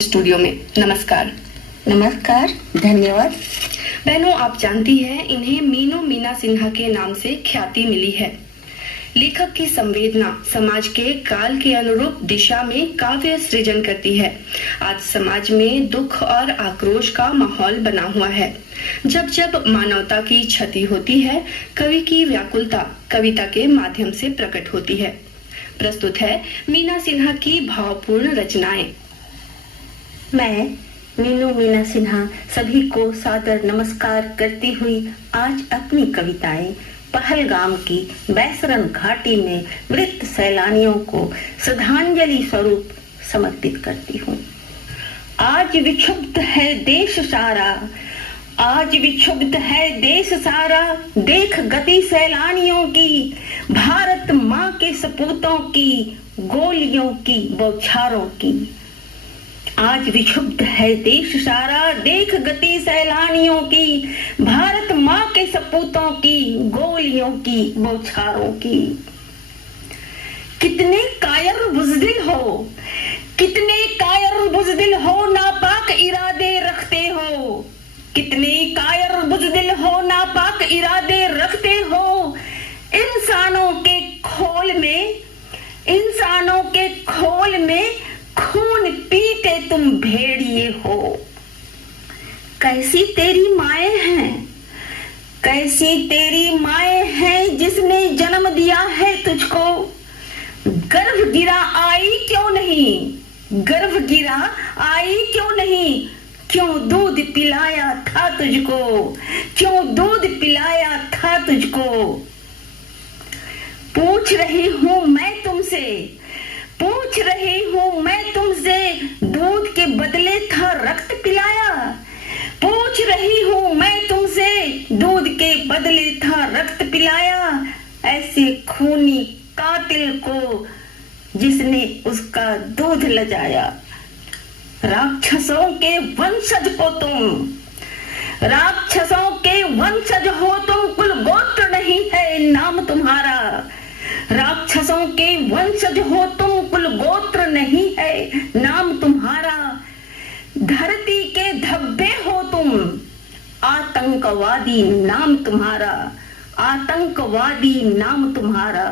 Studio में। नमस्कार। नमस्कार, धन्यवाद। बहनों, आप जानती हैं इन्हें मीनू मीना सिन्हा के नाम से ख्याति मिली है। लेखक की संवेदना समाज के काल के अनुरूप दिशा में काव्य सृजन करती है। आज समाज में दुख और आक्रोश का माहौल बना हुआ है। जब जब मानवता की क्षति होती है, कवि की व्याकुलता कविता के माध्यम से प्रकट होती है। प्रस्तुत है मीना सिन्हा की भावपूर्ण रचनाएं। मैं मीनू मीना सिन्हा सभी को सादर नमस्कार करती हुई आज अपनी कविताएं पहलगाम की बैसरन घाटी में मृत सैलानियों को श्रद्धांजलि स्वरूप समर्पित करती हूँ। आज विक्षुब्ध है देश सारा, आज विक्षुब्ध है देश सारा, देख गति सैलानियों की, भारत माँ के सपूतों की, गोलियों की बौछारों की। आज विक्षुब्ध है देश सारा, देख गति सैलानियों की, भारत माँ के सपूतों की, गोलियों की बौछारों की। कितने कायर बुज़दिल हो, कितने कायर बुज़दिल हो, नापाक इरादे रखते हो। कितने कायर बुज़दिल हो, नापाक इरादे रखते हो। इंसानों के खोल में, इंसानों के खोल में खून पीते तुम भेड़िए हो। कैसी तेरी माए हैं, कैसी तेरी माए हैं जिसने जन्म दिया है तुझको। गर्भ गिरा आई क्यों नहीं, गर्भ गिरा आई क्यों नहीं, क्यों दूध पिलाया था तुझको, क्यों दूध पिलाया था तुझको। पूछ रही हूं मैं तुमसे, पूछ रही हूं मैं तुमसे, दूध के बदले था रक्त पिलाया। पूछ रही हूं मैं तुमसे, दूध के बदले था रक्त पिलाया। ऐसे खूनी कातिल को जिसने उसका दूध लजाया। राक्षसों के वंशज हो तुम, राक्षसों के वंशज हो तुम, कुल गोत्र नहीं है नाम तुम्हारा। राक्षसों के वंशज हो तुम, कुल गोत्र नहीं है नाम तुम्हारा। धरती के धब्बे हो तुम, आतंकवादी नाम तुम्हारा, आतंकवादी नाम तुम्हारा।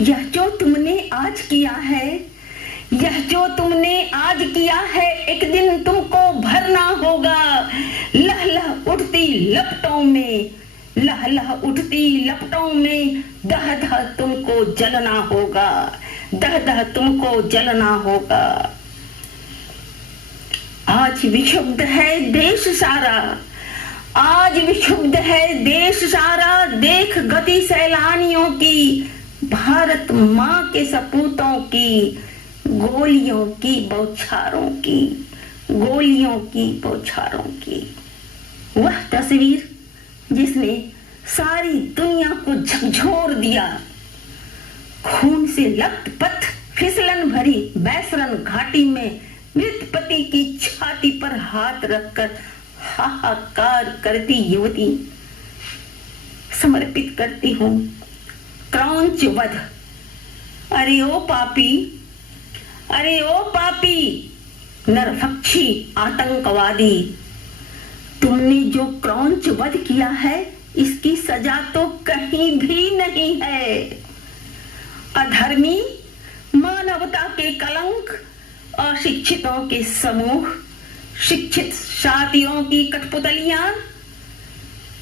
यह जो तुमने आज किया है, यह जो तुमने आज किया है, एक दिन तुमको भरना होगा। लह लह उठती लपटों में, लह लह उठती लपटों में, दह दह तुमको जलना होगा, दह दह तुमको जलना होगा। आज विक्षुब्ध है देश सारा, आज विक्षुब्ध है देश सारा, देख गति सैलानियों की, भारत माँ के सपूतों की, गोलियों की बौछारों की, गोलियों की बौछारों की। वह तस्वीर जिसने सारी दुनिया को झकझोर दिया। खून से लथपथ फिसलन भरी बैसरन घाटी में मृत पति की छाती पर हाथ रखकर हाहाकार करती युवती समर्पित करती हूँ क्रौंच वध। अरे ओ पापी, अरे ओ पापी, नरभक्षी आतंकवादी, तुमने जो क्रौंच वध किया है, इसकी सजा तो कहीं भी नहीं है। अधर्मी, मानवता के कलंक, अशिक्षितों के समूह, शिक्षित साथियों की कठपुतलियां।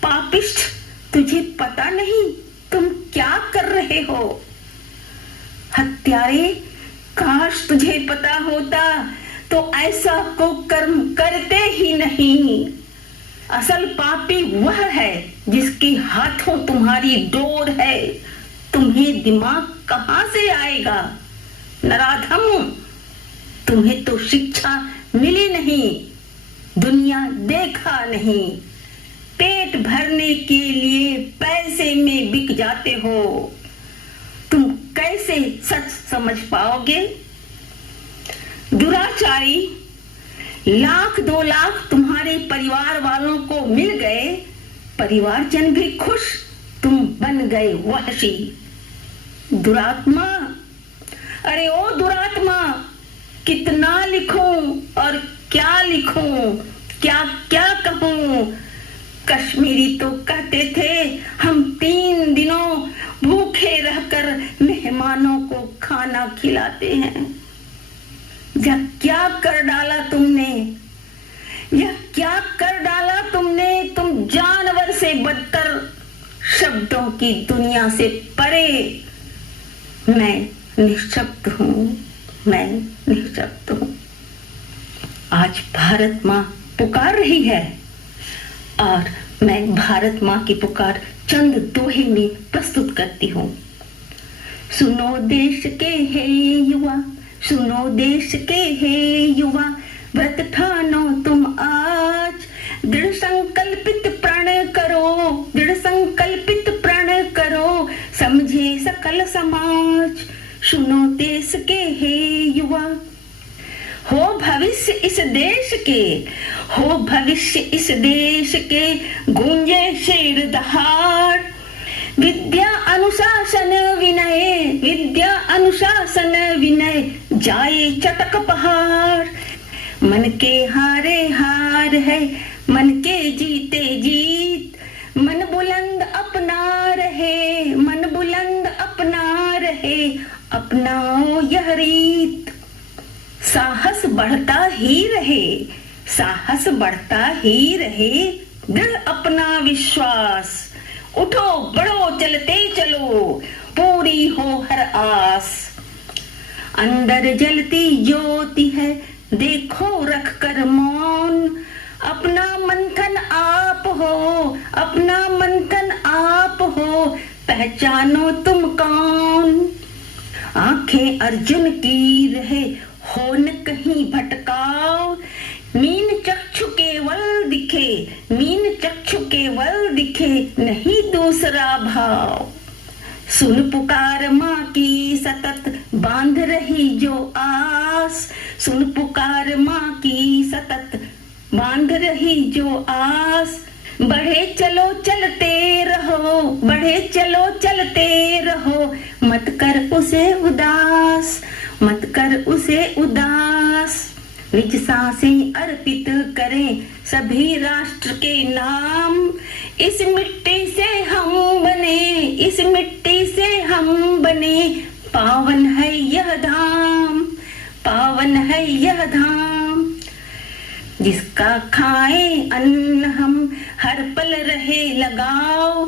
पापिष्ठ, तुझे पता नहीं तुम क्या कर रहे हो। हत्यारे, काश तुझे पता होता तो ऐसा कुकर्म करते ही नहीं। असल पापी वह है जिसके हाथों तुम्हारी डोर है। तुम्हें दिमाग कहां से आएगा नराधम, तुम्हें तो शिक्षा मिली नहीं, दुनिया देखा नहीं। पेट भरने के लिए पैसे में बिक जाते हो, तुम कैसे सच समझ पाओगे। दुराचारी, लाख 2 लाख तुम्हारे परिवार वालों को मिल गए, परिवारजन भी खुश, तुम बन गए वहशी। दुरात्मा, अरे ओ दुरात्मा, कितना लिखूं और क्या लिखूं, क्या क्या कहूं। कश्मीरी तो कहते थे हम 3 दिनों भूखे रहकर मेहमानों को खाना खिलाते हैं। यह क्या कर डाला तुमने, यह क्या कर डाला तुमने। तुम जानवर से बदतर, शब्दों की दुनिया से परे। मैं निःशब्द हूँ, मैं निःशब्द हूँ। आज भारत माँ पुकार रही है और मैं भारत माँ की पुकार चंद दोहे में प्रस्तुत करती हूँ। सुनो देश के हे युवा, सुनो देश के हे युवा, व्रत ठानो तुम आज। दृढ़ संकल्पित प्रण करो, दृढ़ संकल्पित प्रण करो, समझे सकल समाज। सुनो देश के हे युवा, हो भविष्य इस देश के, हो भविष्य इस देश के, गूंजे शेर दहाड़। विद्या अनुशासन विनय, विद्या अनुशासन विनय, जाए चटक पहाड़। मन के हारे हार है, मन के जीते जीत। मन बुलंद अपना रहे, मन बुलंद अपना रहे, अपनाओ यह रीत। साहस बढ़ता ही रहे, साहस बढ़ता ही रहे, दृढ़ अपना विश्वास। उठो बढ़ो चलते चलो, पूरी हो हर आस। अंदर जलती ज्योति है, देखो रख कर मौन। अपना मंथन आप हो, अपना मंथन आप हो, पहचानो तुम कौन। आंखें अर्जुन की रहे, हो न कहीं भटकाओ। मीन चक्षु केवल दिखे, मीन चक्षु केवल दिखे, नहीं दूसरा भाव। सुन पुकार माँ की सतत, बांध रही जो आस। सुन पुकार माँ की सतत, बांध रही जो आस। बढ़े चलो चलते रहो, बढ़े चलो चलते रहो, मत कर उसे उदास, मत कर उसे उदास। निज सांसें अर्पित करें सभी राष्ट्र के नाम। इस मिट्टी से हम बने, इस मिट्टी से हम बने, पावन है यह धाम, पावन है यह धाम। जिसका खाएं अन्न हम, हर पल रहे लगाओ।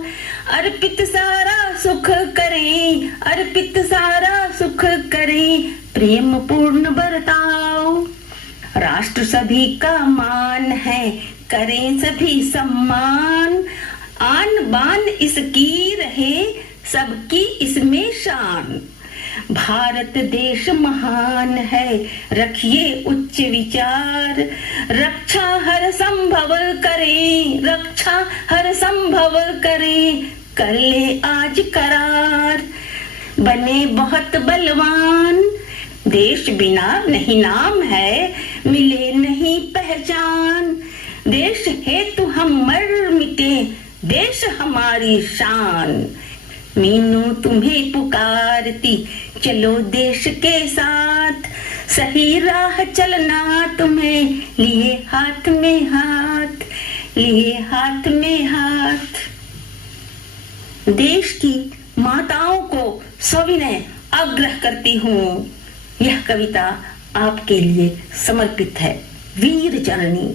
अर्पित सारा सुख करें, अर्पित सारा सुख करें, प्रेम पूर्ण बरताओ। राष्ट्र सभी का मान है, करें सभी सम्मान। आन बान इसकी रहे, सबकी इसमें शान। भारत देश महान है, रखिए उच्च विचार। रक्षा हर संभव करें, रक्षा हर संभव करें, कर ले आज करार। बने बहुत बलवान, देश बिना नहीं नाम है, मिले नहीं पहचान। देश हेतु हम मर मिटे, देश हमारी शान। मीनू तुम्हें पुकारती, चलो देश के साथ। सही राह चलना तुम्हें, लिए हाथ में हाथ, लिए हाथ में हाथ। देश की माताओं को सविनय आग्रह करती हूँ, यह कविता आपके लिए समर्पित है। वीर जननी,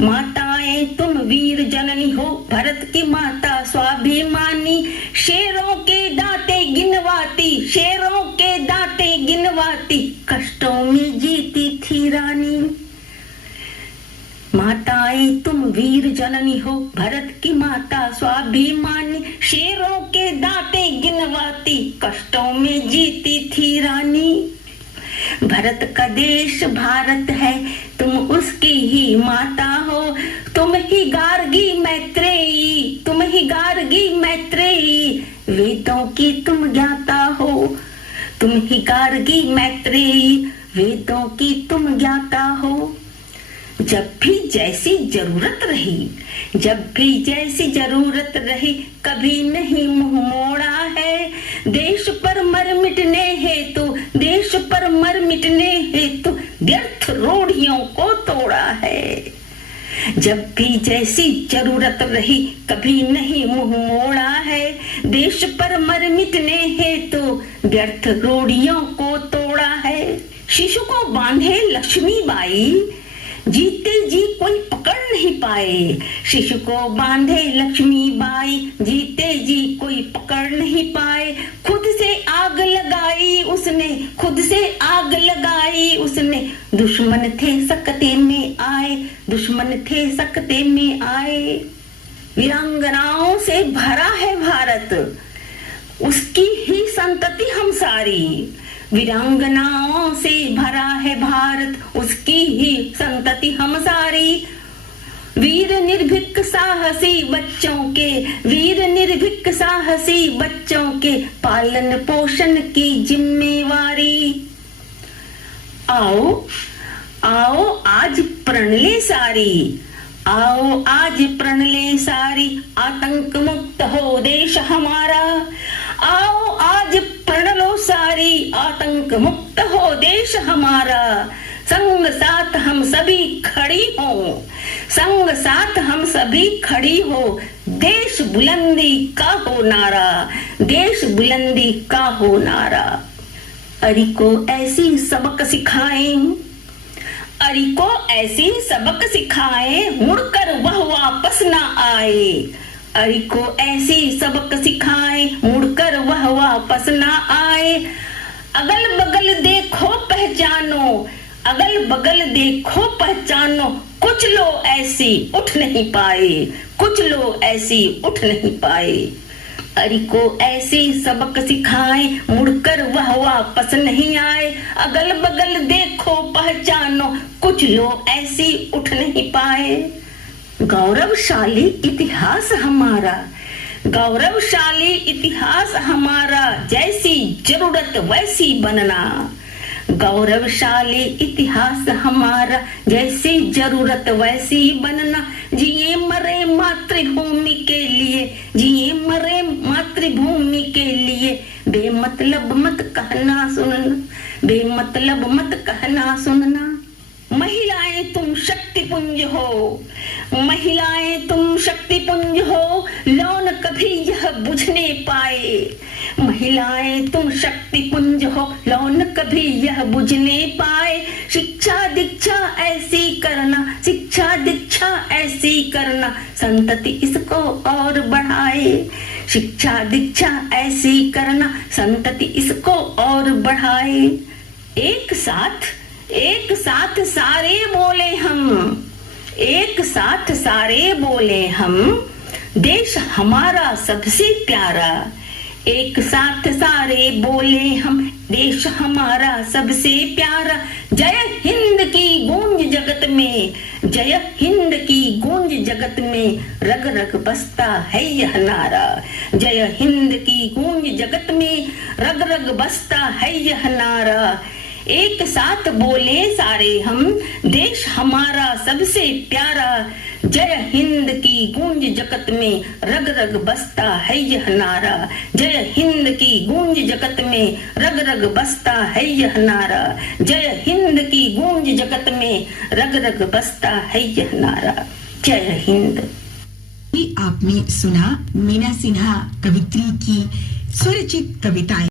माताएं तुम वीर जननी हो, भारत की माता स्वाभिमानी। शेरों के दांते गिनवाती, शेरों के दांते गिनवाती, कष्टों में जीती थी रानी। माताएं तुम वीर जननी हो, भारत की माता स्वाभिमानी। शेरों के दांते गिनवाती, कष्टों में जीती थी रानी। भारत का देश भारत है, तुम उसकी ही माता हो। तुम ही गार्गी मैत्रेयी, तुम ही गार्गी मैत्रेयी, वेदों की तुम ज्ञाता हो। तुम ही गार्गी मैत्रेयी, वेदों की तुम ज्ञाता हो। जब भी जैसी जरूरत रही, जब भी जैसी जरूरत रही कभी नहीं मुंह मोड़ा है। देश पर मर मिटने हेतु, देश पर मर मिटने हेतु व्यर्थ रूढ़ियों को तोड़ा है। जब भी जैसी जरूरत रही कभी नहीं मुंह मोड़ा है। देश पर मर मिटने हेतु व्यर्थ रूढ़ियों को तोड़ा है। शिशु को बांधे लक्ष्मीबाई, जीते जी कोई पकड़ नहीं पाए। शिशु को बांधे लक्ष्मीबाई, जीते जी कोई पकड़ नहीं पाए। खुद से आग लगाई उसने, खुद से आग लगाई उसने। दुश्मन थे सकते में आए, दुश्मन थे सकते में आए। वीरांगनाओं से भरा है भारत, उसकी ही संतति हम सारी। वीरांगनाओं से भरा है भारत, उसकी ही संतति हम सारी। वीर निर्भीक साहसी बच्चों के, वीर निर्भीक साहसी बच्चों के पालन पोषण की जिम्मेवारी। आओ आओ आज प्रण ले सारी, आओ आज प्रण ले सारी। आतंक मुक्त हो देश हमारा, आओ आज प्रण लो सारी। आतंक मुक्त हो देश हमारा। संग साथ हम सभी खड़ी हो, संग साथ हम सभी खड़ी हो। देश बुलंदी का हो नारा, देश बुलंदी का हो नारा। अरी को ऐसी सबक सिखाएं, अरी को ऐसी सबक सिखाएं, मुड़कर वह वापस ना आए। अरी को ऐसी सबक सिखाएं, मुड़कर वह वापस ना आए। अगल बगल देखो पहचानो, अगल बगल देखो पहचानो। कुछ लोग ऐसी उठ नहीं पाए, कुछ लोग ऐसी उठ नहीं पाए। अरी को ऐसी सबक सिखाएं, मुड़कर वह वापस नहीं आए। अगल बगल देखो पहचानो, कुछ लोग ऐसी उठ नहीं पाए। गौरवशाली इतिहास हमारा, गौरवशाली इतिहास हमारा। जैसी जरूरत वैसी बनना, गौरवशाली इतिहास हमारा। जैसी जरूरत वैसी बनना। जिए मरे मातृभूमि के लिए, जिए मरे मातृभूमि के लिए। बेमतलब मत कहना सुनना, बेमतलब मत कहना सुनना। महिलाएं तुम शक्तिपुंज हो, महिलाएं तुम शक्तिपुंज हो। लौन कभी यह बुझने पाए, महिलाएं तुम शक्तिपुंज हो। लौन कभी यह बुझने पाए। शिक्षा दीक्षा ऐसी करना, शिक्षा दीक्षा ऐसी करना। संतति इसको और बढ़ाए, शिक्षा दीक्षा ऐसी करना। संतति इसको और बढ़ाए। एक साथ सारे बोले हम, एक साथ सारे बोले हम। देश हमारा सबसे प्यारा, एक साथ सारे बोले हम। देश हमारा सबसे प्यारा। जय हिंद की गूंज जगत में, जय हिंद की गूंज जगत में। रग रग बसता है यह नारा, जय हिंद की गूंज जगत में। रग रग बसता है यह नारा। एक साथ बोले सारे हम, देश हमारा सबसे प्यारा। जय हिंद की गूंज जगत में, रग रग बसता है यह नारा। जय हिंद की गूंज जगत में, रग रग बसता है यह नारा। जय हिंद की गूंज जगत में, रग रग बसता है यह नारा। जय हिंद। आपने सुना मीना सिन्हा कवित्री की स्वरचित कविताएं।